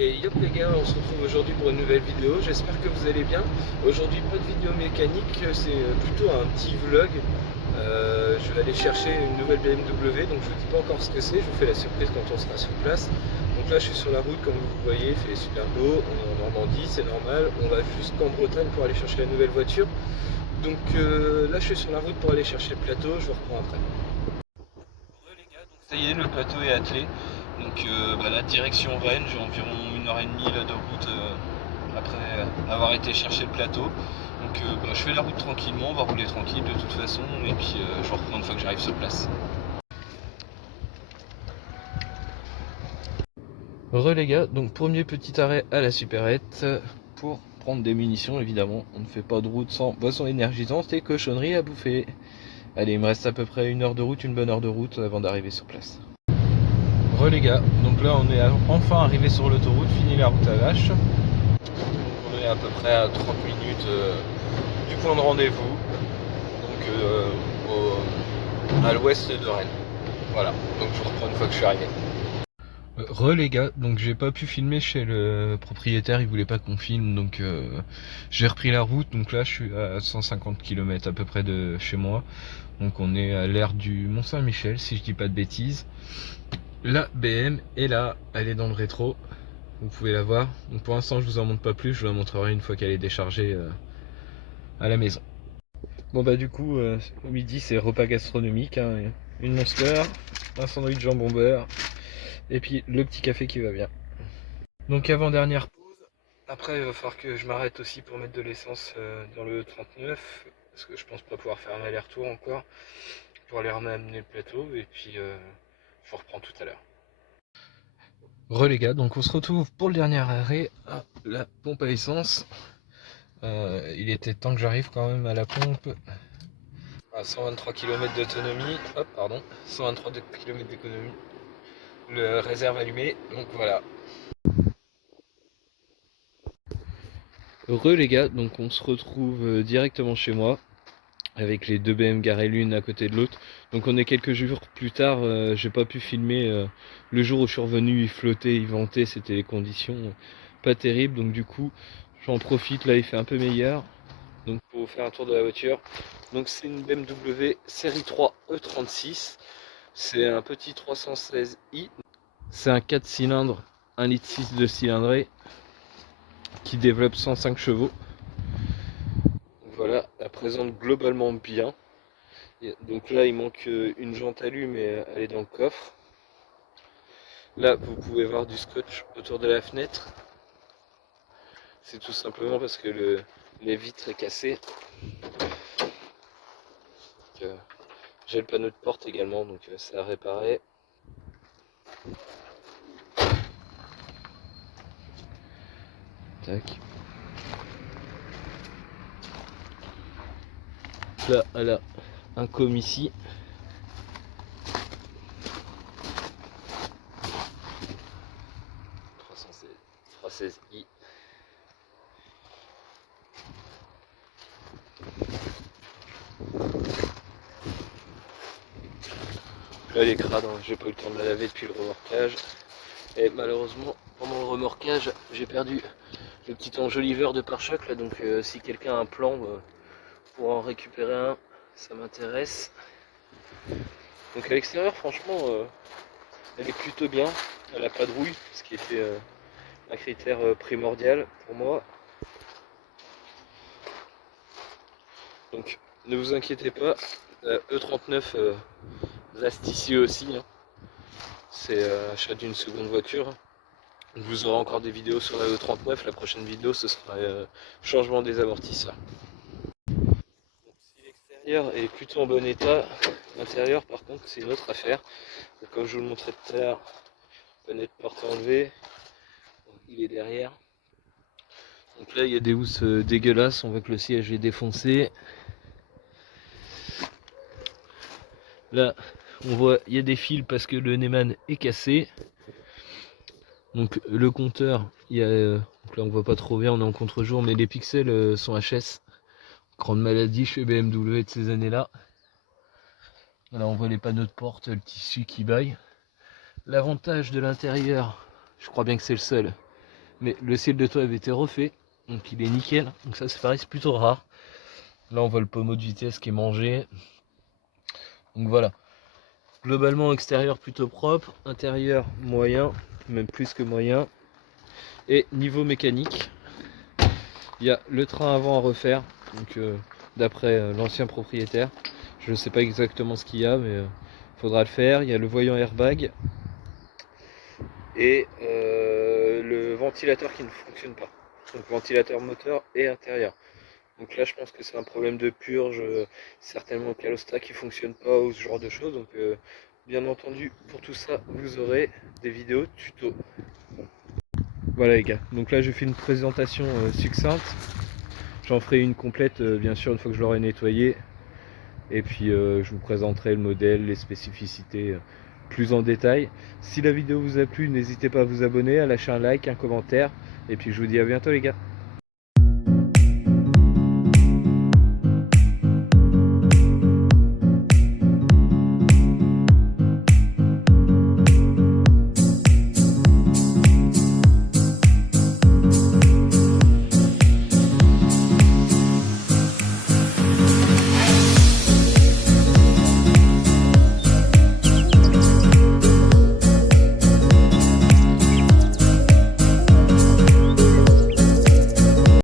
Et yop les gars, on se retrouve aujourd'hui pour une nouvelle vidéo, j'espère que vous allez bien. Aujourd'hui pas de vidéo mécanique, c'est plutôt un petit vlog. Je vais aller chercher une nouvelle BMW, donc je vous dis pas encore ce que c'est, je vous fais la surprise quand on sera sur place. Donc là je suis sur la route, comme vous voyez, il fait super beau, on est en Normandie, c'est normal. On va jusqu'en Bretagne pour aller chercher la nouvelle voiture. Donc là je suis sur la route pour aller chercher le plateau, je vous reprends après. Les gars, donc ça y est, le plateau est attelé. Donc la direction Rennes, j'ai environ 1h30 là, de route après avoir été chercher le plateau. Donc je fais la route tranquillement, on va rouler tranquille de toute façon et puis je reprends une fois que j'arrive sur place. Les gars, donc premier petit arrêt à la supérette pour prendre des munitions évidemment. On ne fait pas de route sans boisson énergisante et cochonneries à bouffer. Allez, il me reste à peu près 1 heure de route, une bonne heure de route avant d'arriver sur place. Les gars, donc là on est enfin arrivé sur l'autoroute, fini la route à vache. Donc on est à peu près à 30 minutes du point de rendez-vous, donc à l'ouest de Rennes. Voilà, donc je vous reprends une fois que je suis arrivé. Les gars, donc j'ai pas pu filmer chez le propriétaire, il voulait pas qu'on filme, donc j'ai repris la route. Donc là je suis à 150 km à peu près de chez moi. Donc on est à l'ère du Mont-Saint-Michel si je dis pas de bêtises. La BM est là, elle est dans le rétro, vous pouvez la voir. Donc pour l'instant je vous en montre pas plus, je vous la montrerai une fois qu'elle est déchargée à la maison. Bon bah du coup au midi c'est repas gastronomique, hein. Une Monster, un sandwich jambon beurre et puis le petit café qui va bien. Donc avant dernière pause, après il va falloir que je m'arrête aussi pour mettre de l'essence dans le 39 parce que je pense pas pouvoir faire un aller-retour encore pour aller ramener le plateau et puis je vous reprends tout à l'heure. Les gars, donc on se retrouve pour le dernier arrêt à la pompe à essence. Il était temps que j'arrive quand même à la pompe. À 123 km d'autonomie, hop pardon, 123 km d'économie. Le réserve allumé, donc voilà. Heureux les gars, donc on se retrouve directement chez moi avec les deux BM garées l'une à côté de l'autre. Donc on est quelques jours plus tard, j'ai pas pu filmer le jour où je suis revenu, il flottait, il ventait, c'était les conditions pas terribles, donc du coup j'en profite, là il fait un peu meilleur. Donc pour vous faire un tour de la voiture. Donc c'est une BMW série 3 E36. C'est un petit 316i. C'est un 4 cylindres, 1,6 litre de cylindrée qui développe 105 chevaux. Donc voilà, elle présente globalement bien. Donc là il manque une jante alu mais elle est dans le coffre. Là vous pouvez voir du scotch autour de la fenêtre. C'est tout simplement parce que les vitres est cassée. J'ai le panneau de porte également, donc c'est à réparer. Tac. Là, elle a un com ici. I. Là elle est crade, hein. J'ai pas eu le temps de la laver depuis le remorquage. Et malheureusement pendant le remorquage j'ai perdu le petit enjoliveur de pare-choc là, donc si quelqu'un a un plan pour en récupérer un, ça m'intéresse. Donc à l'extérieur franchement elle est plutôt bien, elle a pas de rouille, ce qui était un critère primordial pour moi. Donc ne vous inquiétez pas, E39 reste ici aussi, hein. C'est achat d'une seconde voiture. Vous aurez encore des vidéos sur la E39, la prochaine vidéo ce sera changement des amortisseurs. Donc, si l'extérieur est plutôt en bon état, l'intérieur par contre c'est une autre affaire. Donc, comme je vous le montrais tout à l'heure, panneau de porte enlevé, il est derrière. Donc là il y a des housses dégueulasses, on voit que le siège est défoncé. Là on voit il y a des fils parce que le Neumann est cassé. Donc le compteur, il y a, donc là on voit pas trop bien, on est en contre-jour, mais les pixels sont HS. Grande maladie chez BMW de ces années-là. Là on voit les panneaux de porte, le tissu qui baille. L'avantage de l'intérieur, je crois bien que c'est le seul, Mais le ciel de toit avait été refait, donc il est nickel. Donc ça c'est pareil, c'est plutôt rare. Là on voit le pommeau de vitesse qui est mangé. Donc voilà. Globalement extérieur plutôt propre, intérieur moyen, même plus que moyen. Et niveau mécanique, il y a le train avant à refaire, donc d'après l'ancien propriétaire. Je ne sais pas exactement ce qu'il y a, mais il faudra le faire. Il y a le voyant airbag et le ventilateur qui ne fonctionne pas. Donc ventilateur moteur et intérieur. Donc là je pense que c'est un problème de purge, certainement calostat qui ne fonctionne pas ou ce genre de choses. Donc bien entendu pour tout ça vous aurez des vidéos tuto. Voilà les gars, donc là je fais une présentation succincte. J'en ferai une complète bien sûr une fois que je l'aurai nettoyé. Et puis je vous présenterai le modèle, les spécificités plus en détail. Si la vidéo vous a plu, n'hésitez pas à vous abonner, à lâcher un like, un commentaire. Et puis je vous dis à bientôt les gars.